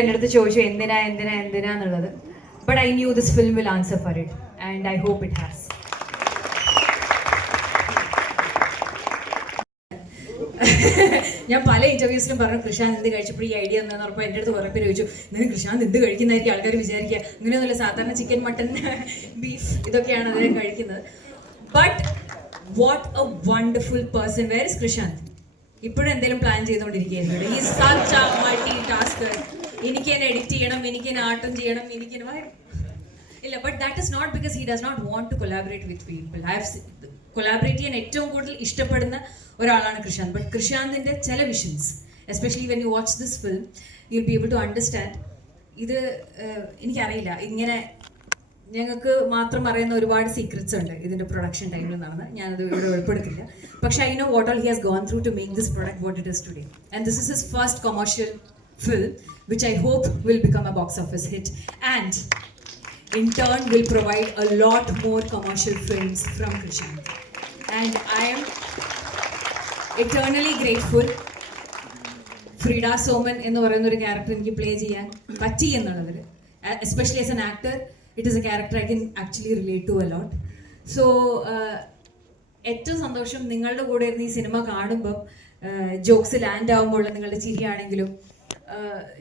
എൻ്റെ അടുത്ത് ചോദിച്ചു എന്തിനാന്നുള്ളത്. But I knew this film will answer for it and I hope it has. ഞാൻ പല ഇന്റർവ്യൂസിലും പറഞ്ഞു കൃഷാന്ത് എന്ത് കഴിച്ചപ്പോൾ ഈ ഐഡിയ എന്താണെന്ന് പറഞ്ഞപ്പോൾ എൻ്റെ അടുത്ത് കുറേ പേര് ചോദിച്ചു ഇങ്ങനെ കൃഷാന്ത് എന്ത് കഴിക്കുന്നതായിരിക്കും ആൾക്കാർ വിചാരിക്കുക. അങ്ങനെയൊന്നുമില്ല, സാധാരണ ചിക്കൻ, മട്ടൺ, ബീഫ് ഇതൊക്കെയാണ് അദ്ദേഹം കഴിക്കുന്നത്. But what a wonderful person. Where is Krishand? ഇപ്പോഴും എന്തെങ്കിലും പ്ലാൻ ചെയ്തുകൊണ്ടിരിക്കുകയായിരുന്നു. ഈ സച്ച് ആ മൾട്ടി ടാസ്ക്. എനിക്ക് തന്നെ എഡിറ്റ് ചെയ്യണം, എനിക്ക് തന്നെ ആർട്ടും ചെയ്യണം, എനിക്ക് ഇല്ല. But that is not because he does not want to collaborate with people. Collaborate ചെയ്യാൻ ഏറ്റവും കൂടുതൽ ഇഷ്ടപ്പെടുന്ന ഒരാളാണ് കൃഷാന്ത്. ബട്ട് കൃഷാന്തിൻ്റെ ചില visions, especially when you watch this film, you will be able to understand. ഇത് എനിക്കറിയില്ല, ഇങ്ങനെ ഞങ്ങൾക്ക് മാത്രം അറിയുന്ന ഒരുപാട് സീക്രറ്റ്സ് ഉണ്ട് ഇതിൻ്റെ പ്രൊഡക്ഷൻ ടൈമിൽ നടന്ന്. ഞാനത് ഇവിടെ വെളിപ്പെടുത്തില്ല. പക്ഷേ I know what all he has gone through to make this product what it is today. And this is his first commercial film which I hope will become a box office hit and in turn will provide a lot more commercial films from Krishant. And I am eternally grateful Frida Soman എന്ന് പറയുന്ന ഒരു character എനിക്ക് play ചെയ്യാൻ പറ്റി എന്നുള്ളതിൽ. Especially as an actor it is a character I can actually relate to a lot. So ഏറ്റവും സന്തോഷം നിങ്ങളുടെ കൂടെ ഇരുന്ന് ഈ സിനിമ കാണുമ്പം ജോക്സ് ലാൻഡ് ആകുമ്പോൾ നിങ്ങളുടെ ചിരിയാണെങ്കിലും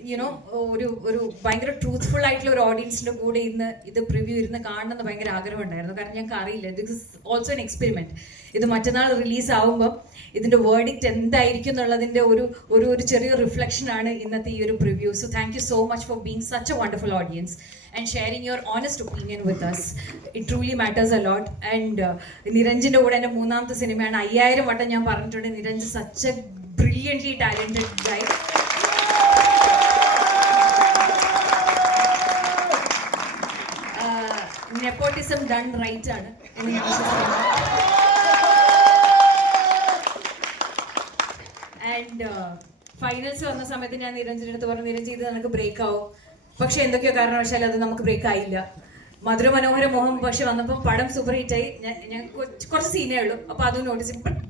യുനോ ഒരു ഭയങ്കര ട്രൂത്ത്ഫുൾ ആയിട്ടുള്ള ഒരു ഓഡിയൻസിൻ്റെ കൂടെ ഇന്ന് ഇത് പ്രിവ്യൂ ഇരുന്ന് കാണണമെന്ന് ഭയങ്കര ആഗ്രഹം ഉണ്ടായിരുന്നു. കാരണം ഞങ്ങൾക്ക് അറിയില്ല, this is also an experiment. ഇത് മറ്റന്നാൾ റിലീസ് ആവുമ്പം ഇതിൻ്റെ വേർഡിക്റ്റ് എന്തായിരിക്കും എന്നുള്ളതിൻ്റെ ഒരു ചെറിയ റിഫ്ലക്ഷനാണ് ഇന്നത്തെ ഈ ഒരു preview. So thank you so much for being such a wonderful audience and sharing your honest opinion with us. It truly matters a lot. And നിരഞ്ജിൻ്റെ കൂടെ എൻ്റെ മൂന്നാമത്തെ സിനിമയാണ്. 5000 വട്ടം ഞാൻ പറഞ്ഞിട്ടുണ്ട്, Niranj such a brilliantly talented guy. Nepotism done right ആണ് എന്ന് ഞാൻ വിശ്വസിക്കുന്നു. ആൻഡ് ഫൈനൽസ് വന്ന സമയത്ത് ഞാൻ നിരഞ്ജൻ്റെ അടുത്ത് പറഞ്ഞു, നിരഞ്ജൻ ഇത് നമുക്ക് ബ്രേക്ക് ആവും. പക്ഷെ എന്തൊക്കെയോ കാരണവശാൽ അത് നമുക്ക് ബ്രേക്ക് ആയില്ല. മധുര മനോഹര മോഹം പക്ഷെ വന്നപ്പോൾ പടം സൂപ്പർ ഹിറ്റായി. ഞാൻ കുറച്ച് സീനേ ഉള്ളൂ, അപ്പോൾ അതും നോട്ടീസ് ചെയ്യും. But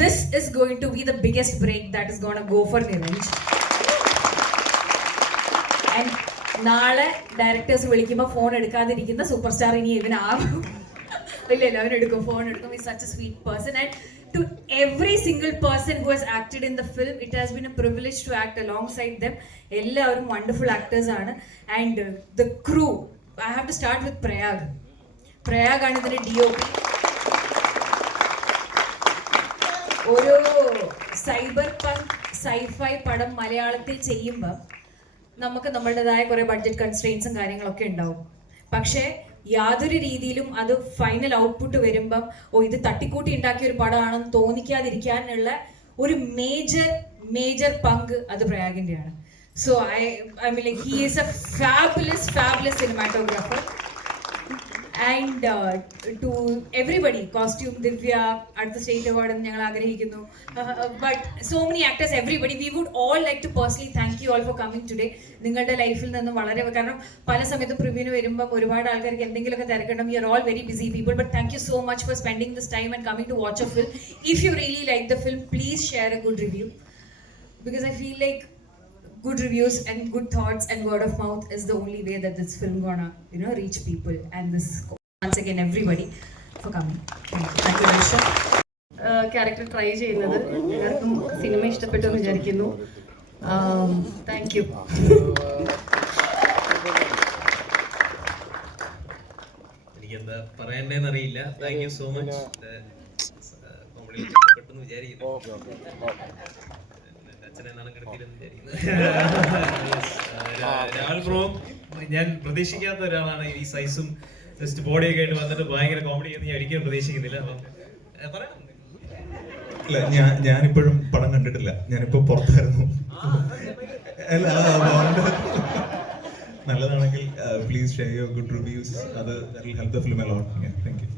this is going to be the biggest break that is gonna go for Niranj. And നാളെ ഡയറക്ടേഴ്സ് വിളിക്കുമ്പോൾ ഫോൺ എടുക്കാതിരിക്കുന്ന സൂപ്പർ സ്റ്റാർ ഇനി ഇവനാകും. ഇല്ല അവനെടുക്കും, ഫോൺ എടുക്കും. Is such a sweet person. And to every single person who has acted in the film it has been a privilege to act alongside them. എല്ലാവരും wonderful actors ആണ്. And the crew, I have to start with പ്രയാഗ്. പ്രയാഗാണ് ഇതിൻ്റെ DOP. ഒരു cyber പങ്ക് sci fi പടം മലയാളത്തിൽ ചെയ്യുമ്പോൾ നമുക്ക് നമ്മളുടേതായ കുറേ ബഡ്ജറ്റ് കൺസ്ട്രെയിൻസും കാര്യങ്ങളൊക്കെ ഉണ്ടാവും. പക്ഷേ യാതൊരു രീതിയിലും അത് ഫൈനൽ ഔട്ട്പുട്ട് വരുമ്പം ഇത് തട്ടിക്കൂട്ടി ഉണ്ടാക്കിയ ഒരു പടമാണെന്ന് തോന്നിക്കാതിരിക്കാനുള്ള ഒരു മേജർ പങ്ക് അത് പ്രയാഗിൻ്റെയാണ്. So I mean like he is a fabulous cinematographer. And to everybody, costume Divya അടുത്ത സ്റ്റേറ്റ് അവാർഡ് എന്ന് ഞങ്ങൾ ആഗ്രഹിക്കുന്നു. But so many actors, everybody, we would all like to personally thank you all for coming today. നിങ്ങളുടെ ലൈഫിൽ നിന്ന് വളരെ, കാരണം പല സമയത്ത് പ്രിവ്യൂവിന് വരുമ്പം ഒരുപാട് ആൾക്കാർക്ക് എന്തെങ്കിലുമൊക്കെ തിരക്കണം. You are all very busy people. But thank you so much for spending this time and coming to watch a film. If you really like the film, please share a good review, because I feel like good reviews and good thoughts and word of mouth is the only way that this film gonna reach people. And this, once again, everybody for coming. Thank you Aisha. Character try ചെയ്യുന്നത് എല്ലാവർക്കും cinema ഇഷ്ടപ്പെട്ടു എന്ന് വിചാരിക്കുന്നു. Thank you. എനിക്കെന്താ പറയണ്ടേന്ന് അറിയില്ല. Thank you so much. Comedy ഇഷ്ടപ്പെട്ടെന്ന് വിചാരിക്കുന്നു. Rahul bro, ഞാൻ പ്രതീക്ഷിക്കാത്ത ഒരാളാണ്. ഈ സൈസും ജസ്റ്റ് ബോഡിയൊക്കെ ആയിട്ട് വന്നിട്ട് ഭയങ്കര കോമഡി എന്ന് ഞാൻ ഒരിക്കലും പ്രതീക്ഷിക്കുന്നില്ല. ഇല്ല, ഞാനിപ്പോഴും പടം കണ്ടിട്ടില്ല. ഞാനിപ്പോ പുറത്തായിരുന്നു. നല്ലതാണെങ്കിൽ please share your good reviews. അത് help the film a lot. Thank U.